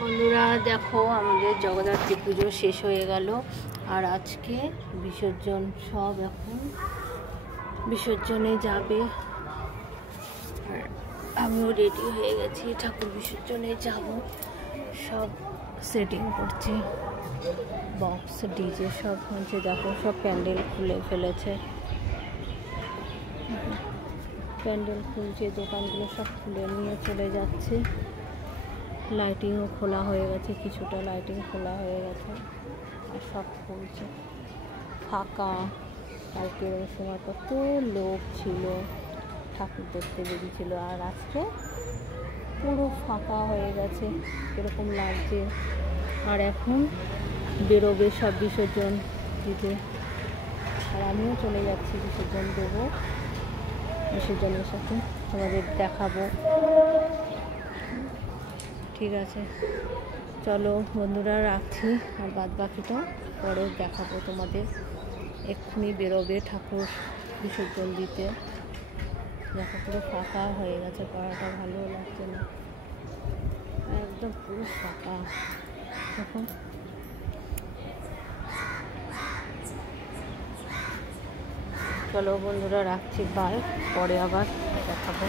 বন্ধুরা দেখো, আমাদের জগদ্ধাত্রী পুজো শেষ হয়ে গেল আর আজকে বিসর্জন। সব এখন বিসর্জনে যাবে আর আমিও রেডি হয়ে গেছি, ঠাকুর বিসর্জনে যাব। সব সেটিং করছি, বক্স ডিজে সব হচ্ছে। দেখো সব প্যান্ডেল খুলে ফেলেছে, প্যান্ডেল খুলছে, দোকানগুলো সব খুলে নিয়ে চলে যাচ্ছে। লাইটিংও খোলা হয়ে গেছে, কিছুটা লাইটিং খোলা হয়ে গেছে আর সব খুলছে। ফাঁকা, কালকে ওই সময় কত লোক ছিল, ঠাকুর দেখতে বেরিয়েছিল, আর আজকে পুরো ফাঁকা হয়ে গেছে, এরকম লাগছে। আর এখন বেরোবে সব বিসর্জন দিতে, আর আমিও চলে যাচ্ছি বিসর্জন দেবো। বিসর্জনের সাথে তোমাদের দেখাবো। ঠিক আছে, চলো বন্ধুরা রাখছি, আর বাদ বাকিটা পরে দেখাবো তোমাদের। এক্ষুনি বেরোবে ঠাকুর বিসর্জন দিতে। দেখো পুরো ফাঁকা হয়ে গেছে, পাড়াটা ভালো লাগছে না, একদম পুরো ফাঁকা। দেখো চলো বন্ধুরা রাখছি, বাই, পরে আবার দেখাবো।